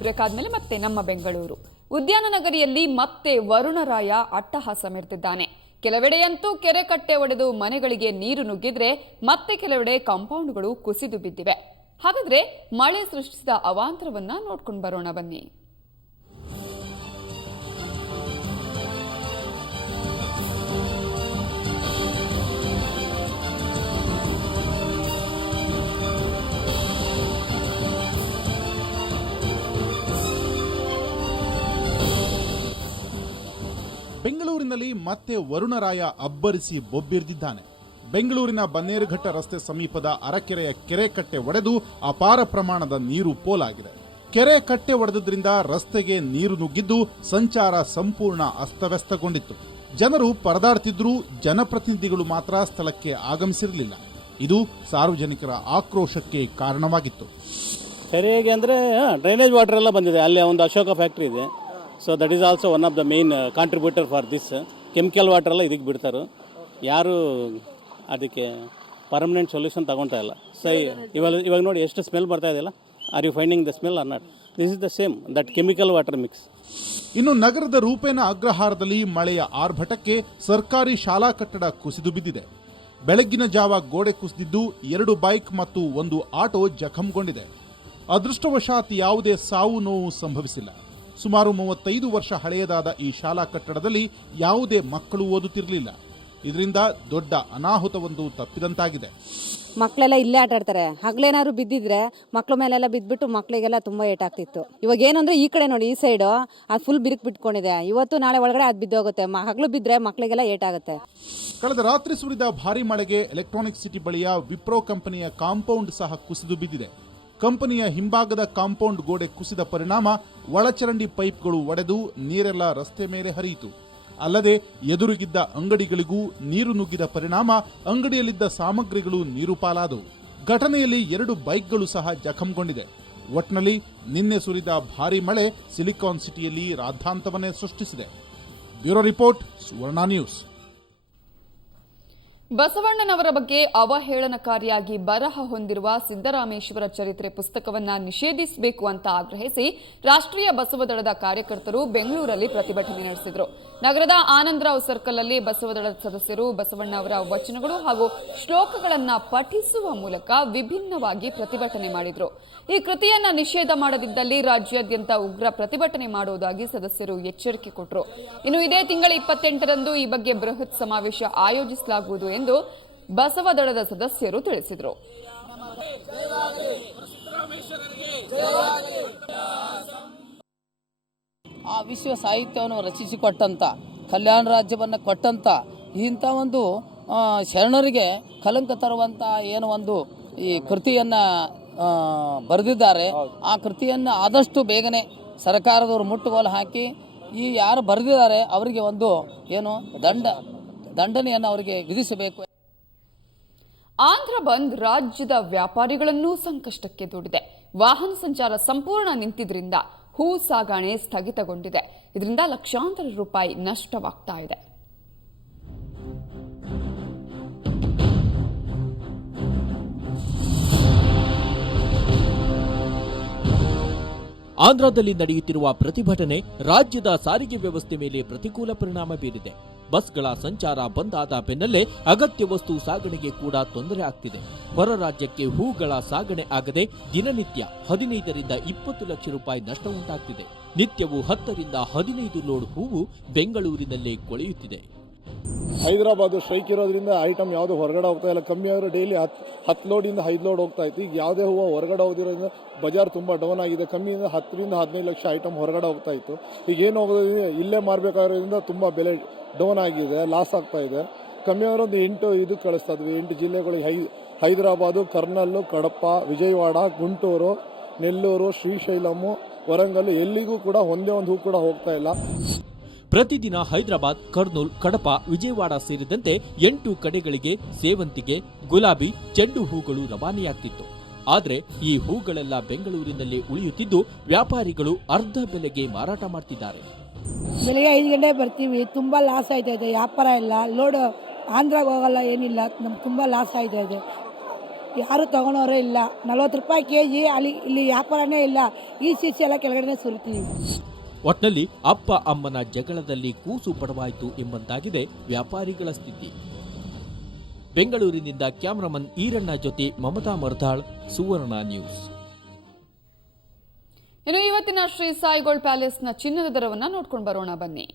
Break ಆದ್ಮೇಲೆ ಮತ್ತೆ ನಮ್ಮ ಬೆಂಗಳೂರು ಉದ್ಯಾನ ನಗರಿಯಲ್ಲಿ ಮತ್ತೆ ವರುಣರಾಯ ಅಟ್ಟಹಾಸ ಮೆರೆದಿದ್ದಾನೆ. ಕೆಲವೆಡೆಯಂತೂ ಕೆರೆ ಕಟ್ಟೆ ಒಡೆದು ಮನೆಗಳಿಗೆ ನೀರು ನುಗ್ಗಿದ್ರೆ ಮತ್ತೆ ಕೆಲವೆಡೆ ಕಾಂಪೌಂಡ್ಗಳು ಕುಸಿದು ಬಿದ್ದಿವೆ. ಹಾಗಾದ್ರೆ ಮಳೆ ಸೃಷ್ಟಿಸಿದ ಅವಾಂತರವನ್ನ ನೋಡ್ಕೊಂಡು ಬರೋಣ ಬನ್ನಿ. ಬೆಂಗಳೂರಿನಲ್ಲಿ ಮತ್ತೆ ವರುಣರಾಯ ಅಬ್ಬರಿಸಿ ಬೊಬ್ಬಿರಿದಿದ್ದಾನೆ. ಬೆಂಗಳೂರಿನ ಬನ್ನೇರುಘಟ್ಟ ರಸ್ತೆ ಸಮೀಪದ ಅರಕೆರೆಯ ಕೆರೆ ಕಟ್ಟೆ ಒಡೆದು ಅಪಾರ ಪ್ರಮಾಣದ ನೀರು ಪೋಲಾಗಿದೆ. ಕೆರೆ ಕಟ್ಟೆ ಒಡೆದ್ರಿಂದ ರಸ್ತೆಗೆ ನೀರು ನುಗ್ಗಿದ್ದು ಸಂಚಾರ ಸಂಪೂರ್ಣ ಅಸ್ತವ್ಯಸ್ತಗೊಂಡಿತ್ತು. ಜನರು ಪರದಾಡ್ತಿದ್ರೂ ಜನಪ್ರತಿನಿಧಿಗಳು ಮಾತ್ರ ಸ್ಥಳಕ್ಕೆ ಆಗಮಿಸಿರಲಿಲ್ಲ. ಇದು ಸಾರ್ವಜನಿಕರ ಆಕ್ರೋಶಕ್ಕೆ ಕಾರಣವಾಗಿತ್ತು. ಕೆರೆಗೆ ಅಂದರೆ ಡ್ರೈನೇಜ್ ವಾಟರ್ ಎಲ್ಲ ಬಂದಿದೆ. ಅಲ್ಲಿ ಒಂದು ಅಶೋಕ ಫ್ಯಾಕ್ಟ್ರಿ ಇದೆ. So that is also one of the main contributor for this. Chemical water ಎಲ್ಲ ಇದಕ್ಕೆ ಬಿಡ್ತಾರೆ. ಯಾರು ಅದಕ್ಕೆ ಪರ್ಮನೆಂಟ್ ಸೊಲ್ಯೂಷನ್ ತಗೊಳ್ತಾ ಇಲ್ಲ. ಇವಾಗ ನೋಡಿ ಎಷ್ಟು ಸ್ಮೆಲ್ ಬರ್ತಾ ಇದೆಯಲ್ಲ. Are you finding the smell or not? This is the same that chemical water mix. ಇನ್ನು ನಗರದ ರೂಪೇನ ಅಗ್ರಹಾರದಲ್ಲಿ ಮಳೆಯ ಆರ್ಭಟಕ್ಕೆ ಸರ್ಕಾರಿ ಶಾಲಾ ಕಟ್ಟಡ ಕುಸಿದು ಬಿದ್ದಿದೆ. ಬೆಳಗ್ಗಿನ ಜಾವ ಗೋಡೆ ಕುಸಿದಿದ್ದು 2 ಬೈಕ್ ಮತ್ತು 1 ಆಟೋ ಜಖಂಗೊಂಡಿದೆ. ಅದೃಷ್ಟವಶಾತ್ ಯಾವುದೇ ಸಾವು ನೋವು ಸಂಭವಿಸಿಲ್ಲ. ಸುಮಾರು 35 ವರ್ಷ ಹಳೆಯದಾದ ಈ ಶಾಲಾ ಕಟ್ಟಡದಲ್ಲಿ ಯಾವುದೇ ಮಕ್ಕಳು ಓದುತ್ತಿರಲಿಲ್ಲ. ಇದರಿಂದ ದೊಡ್ಡ ಅನಾಹುತವೊಂದು ತಪ್ಪಿದಂತಾಗಿದೆ. ಮಕ್ಕಳೆಲ್ಲ ಇಲ್ಲೇ ಆಟ ಆಡ್ತಾರೆ. ಹಗ್ಲೇನಾದ್ರು ಬಿದ್ದಿದ್ರೆ ಮಕ್ಳ ಮೇಲೆಲ್ಲ ಬಿದ್ದುಬಿಟ್ಟು ಮಕ್ಕಳಿಗೆಲ್ಲ ತುಂಬಾ ಏಟಾಗ್ತಿತ್ತು. ಇವಾಗ ಏನಂದ್ರೆ ಈ ಕಡೆ ನೋಡಿ, ಈ ಸೈಡು ಅದು ಫುಲ್ ಬಿರುಕು ಬಿಟ್ಕೊಂಡಿದೆ. ಇವತ್ತು ನಾಳೆ ಒಳಗಡೆ ಅದು ಬಿದ್ದೋಗುತ್ತೆ. ಹಗ್ಲು ಬಿದ್ದರೆ ಮಕ್ಕಳಿಗೆಲ್ಲ ಏಟಾಗುತ್ತೆ. ಕಳೆದ ರಾತ್ರಿ ಸುರಿದ ಭಾರಿ ಮಳೆಗೆ ಎಲೆಕ್ಟ್ರಾನಿಕ್ ಸಿಟಿ ಬಳಿಯ ವಿಪ್ರೋ ಕಂಪನಿಯ ಕಾಂಪೌಂಡ್ ಸಹ ಕುಸಿದು ಬಿದ್ದಿದೆ. ಕಂಪನಿಯ ಹಿಂಭಾಗದ ಕಾಂಪೌಂಡ್ ಗೋಡೆ ಕುಸಿದ ಪರಿಣಾಮ ಒಳಚರಂಡಿ ಪೈಪ್ಗಳು ಒಡೆದು ನೀರೆಲ್ಲ ರಸ್ತೆ ಮೇಲೆ ಹರಿಯಿತು. ಅಲ್ಲದೆ ಎದುರಿಗಿದ್ದ ಅಂಗಡಿಗಳಿಗೂ ನೀರು ನುಗ್ಗಿದ ಪರಿಣಾಮ ಅಂಗಡಿಯಲ್ಲಿದ್ದ ಸಾಮಗ್ರಿಗಳು ನೀರು ಪಾಲಾದವು. ಘಟನೆಯಲ್ಲಿ 2 ಬೈಕ್ಗಳು ಸಹ ಜಖಂಗೊಂಡಿದೆ. ಒಟ್ನಲ್ಲಿ ನಿನ್ನೆ ಸುರಿದ ಭಾರಿ ಮಳೆ ಸಿಲಿಕಾನ್ ಸಿಟಿಯಲ್ಲಿ ರಾದ್ಧಾಂತವನ್ನೇ ಸೃಷ್ಟಿಸಿದೆ. ಬ್ಯೂರೋ ರಿಪೋರ್ಟ್, ಸುವರ್ಣ ನ್ಯೂಸ್. ಬಸವಣ್ಣನವರ ಬಗ್ಗೆ ಅವಹೇಳನಕಾರಿಯಾಗಿ ಬರಹ ಹೊಂದಿರುವ ಸಿದ್ದರಾಮೇಶ್ವರ ಚರಿತ್ರೆ ಪುಸ್ತಕವನ್ನ ನಿಷೇಧಿಸಬೇಕು ಅಂತ ಆಗ್ರಹಿಸಿ ರಾಷ್ಟ್ರೀಯ ಬಸವದಳದ ಕಾರ್ಯಕರ್ತರು ಬೆಂಗಳೂರಲ್ಲಿ ಪ್ರತಿಭಟನೆ ನಡೆಸಿದರು. ನಗರದ ಆನಂದರಾವ್ ಸರ್ಕಲ್ ಅಲ್ಲಿ ಬಸವದಳದ ಸದಸ್ಯರು ಬಸವಣ್ಣ ಅವರ ವಚನಗಳು ಹಾಗೂ ಶ್ಲೋಕಗಳನ್ನ ಪಠಿಸುವ ಮೂಲಕ ವಿಭಿನ್ನವಾಗಿ ಪ್ರತಿಭಟನೆ ಮಾಡಿದರು. ಈ ಕೃತಿಯನ್ನ ನಿಷೇಧ ಮಾಡದಿದ್ದಲ್ಲಿ ರಾಜ್ಯಾದ್ಯಂತ ಉಗ್ರ ಪ್ರತಿಭಟನೆ ಮಾಡುವುದಾಗಿ ಸದಸ್ಯರು ಎಚ್ಚರಿಕೆ ಕೊಟ್ಟರು. ಇನ್ನು ಇದೇ ತಿಂಗಳ 28ರಂದು ಈ ಬಗ್ಗೆ ಬೃಹತ್ ಸಮಾವೇಶ ಆಯೋಜಿಸಲಾಗುವುದು ಎಂದು ಬಸವದಳದ ಸದಸ್ಯರು ತಿಳಿಸಿದರು. ಆ ವಿಶ್ವ ಸಾಹಿತ್ಯವನ್ನು ರಚಿಸಿಕೊಟ್ಟಂಥ, ಕಲ್ಯಾಣ ರಾಜ್ಯವನ್ನು ಕೊಟ್ಟಂಥ ಇಂಥ ಒಂದು ಶರಣರಿಗೆ ಕಲಂಕ ತರುವಂಥ ಏನು ಒಂದು ಈ ಕೃತಿಯನ್ನು ಬರೆದಿದ್ದಾರೆ. ಆ ಕೃತಿಯನ್ನು ಆದಷ್ಟು ಬೇಗನೆ ಸರ್ಕಾರದವರು ಮುಟ್ಟುಗೋಲು ಹಾಕಿ ಈ ಯಾರು ಬರೆದಿದ್ದಾರೆ ಅವರಿಗೆ ಒಂದು ಏನು ದಂಡನೆಯನ್ನು ಅವರಿಗೆ ವಿಧಿಸಬೇಕು. ಆಂಧ್ರ ಬಂದ್ ರಾಜ್ಯದ ವ್ಯಾಪಾರಿಗಳನ್ನೂ ಸಂಕಷ್ಟಕ್ಕೆ ದೂಡಿದೆ. ವಾಹನ ಸಂಚಾರ ಸಂಪೂರ್ಣ ನಿಂತಿದ್ರಿಂದ ಹೂ ಸಾಗಣೆ ಸ್ಥಗಿತಗೊಂಡಿದೆ. ಇದರಿಂದ ಲಕ್ಷಾಂತರ ರೂಪಾಯಿ ನಷ್ಟವಾಗ್ತಾ ಇದೆ. ಆಂಧ್ರದಲ್ಲಿ ನಡೆಯುತ್ತಿರುವ ಪ್ರತಿಭಟನೆ ರಾಜ್ಯದ ಸಾರಿಗೆ ವ್ಯವಸ್ಥೆ ಮೇಲೆ ಪ್ರತಿಕೂಲ ಪರಿಣಾಮ ಬೀರಿದೆ. ಬಸ್ಗಳ ಸಂಚಾರ ಬಂದ್ ಆದ ಬೆನ್ನಲ್ಲೇ ಅಗತ್ಯ ವಸ್ತು ಸಾಗಣೆಗೆ ಕೂಡ ತೊಂದರೆ ಆಗ್ತಿದೆ. ಹೊರ ರಾಜ್ಯಕ್ಕೆ ಹೂಗಳ ಸಾಗಣೆ ಆಗದೆ ದಿನನಿತ್ಯ 15ರಿಂದ 20 ಲಕ್ಷ ರೂಪಾಯಿ ನಷ್ಟ ಉಂಟಾಗ್ತಿದೆ. ನಿತ್ಯವೂ 10 ರಿಂದ 15 ಲೋಡ್ ಹೂವು ಬೆಂಗಳೂರಿನಲ್ಲೇ ಕೊಳೆಯುತ್ತಿದೆ. ಹೈದರಾಬಾದ್ ಸ್ಟ್ರೈಕ್ ಇರೋದ್ರಿಂದ ಐಟಮ್ ಯಾವುದು ಹೊರಗಡೆ ಹೋಗ್ತಾ ಇಲ್ಲ. ಕಮ್ಮಿ ಆದರೂ ಡೈಲಿ 10 ಲೋಡಿಂದ 5 ಲೋಡ್ ಹೋಗ್ತಾ ಇತ್ತು. ಈಗ ಯಾವುದೇ ಹೂವು ಹೊರಗಡೆ ಹೋಗಿರೋದ್ರಿಂದ ಬಜಾರ್ ತುಂಬ ಡೌನ್ ಆಗಿದೆ. ಕಮ್ಮಿಯಿಂದ 10ರಿಂದ 15 ಲಕ್ಷ ಐಟಮ್ ಹೊರಗಡೆ ಹೋಗ್ತಾ ಇತ್ತು. ಈಗ ಏನು ಹೋಗೋದ್ರಿಂದ ಇಲ್ಲೇ ಮಾರಬೇಕಾದ್ರಿಂದ ತುಂಬ ಬೆಲೆ ಡೌನ್ ಆಗಿದೆ, ಲಾಸ್ ಆಗ್ತಾ ಇದೆ. ಕಮ್ಮಿ ಆದರೂ ಒಂದು 8 ಕಳಿಸ್ತಾ ಇದ್ವಿ. 8 ಜಿಲ್ಲೆಗಳಿಗೆ ಹೈದರಾಬಾದು, ಕರ್ನೂಲು, ಕಡಪ, ವಿಜಯವಾಡ, ಗುಂಟೂರು, ನೆಲ್ಲೂರು, ಶ್ರೀಶೈಲಮು, ವರಂಗಲ್ ಎಲ್ಲಿಗೂ ಕೂಡ ಒಂದೇ ಒಂದು ಹೂ ಕೂಡ ಹೋಗ್ತಾ ಇಲ್ಲ. ಪ್ರತಿದಿನ ಹೈದರಾಬಾದ್, ಕರ್ನೂಲ್, ಕಡಪ, ವಿಜಯವಾಡ ಸೇರಿದಂತೆ 8 ಕಡೆಗಳಿಗೆ ಸೇವಂತಿಗೆ, ಗುಲಾಬಿ, ಚೆಂಡು ಹೂಗಳು ರವಾನೆಯಾಗ್ತಿತ್ತು. ಆದರೆ ಈ ಹೂಗಳೆಲ್ಲ ಬೆಂಗಳೂರಿನಲ್ಲಿ ಉಳಿಯುತ್ತಿದ್ದು ವ್ಯಾಪಾರಿಗಳು ಅರ್ಧ ಬೆಲೆಗೆ ಮಾರಾಟ ಮಾಡ್ತಿದ್ದಾರೆ. ಬೆಳಿಗ್ಗೆ 5 ಗಂಟೆ ಬರ್ತೀವಿ, ತುಂಬ ಲಾಸ್ ಆಯ್ತಾ ಇದೆ. ವ್ಯಾಪಾರ ಇಲ್ಲ, ಲೋಡ್ ಆಂಧ್ರಾಗ ಹೋಗಲ್ಲ, ಏನಿಲ್ಲ, ನಮ್ಗೆ ತುಂಬ ಲಾಸ್ ಆಯ್ತಾ ಇದೆ. ಯಾರು ತಗೊಳೋರೇ ಇಲ್ಲ. 40 ರೂಪಾಯಿ KG, ಇಲ್ಲಿ ವ್ಯಾಪಾರನೇ ಇಲ್ಲ. ಈ ಸಿಸಿ ಎಲ್ಲ ಕೆಳಗಡೆ ಸುರಿತೀವಿ. ಒಟ್ನಲ್ಲಿ ಅಪ್ಪ ಅಮ್ಮನ ಜಗಳದಲ್ಲಿ ಕೂಸು ಪಡವಾಯಿತು ಎಂಬಂತಾಗಿದೆ ವ್ಯಾಪಾರಿಗಳ ಸ್ಥಿತಿ. ಬೆಂಗಳೂರಿನಿಂದ ಕ್ಯಾಮರಾಮನ್ ಈರಣ್ಣ ಜೊತೆ ಮಮತಾ ಮರ್ದಾಳ್, ಸುವರ್ಣ ನ್ಯೂಸ್. ಇನ್ನು ಇವತ್ತಿನ ಶ್ರೀ ಸಾಯಿ ಗೋಲ್ಡ್ ಪ್ಯಾಲೇಸ್ನ ಚಿನ್ನದ ದರವನ್ನ ನೋಡ್ಕೊಂಡು ಬರೋಣ ಬನ್ನಿ.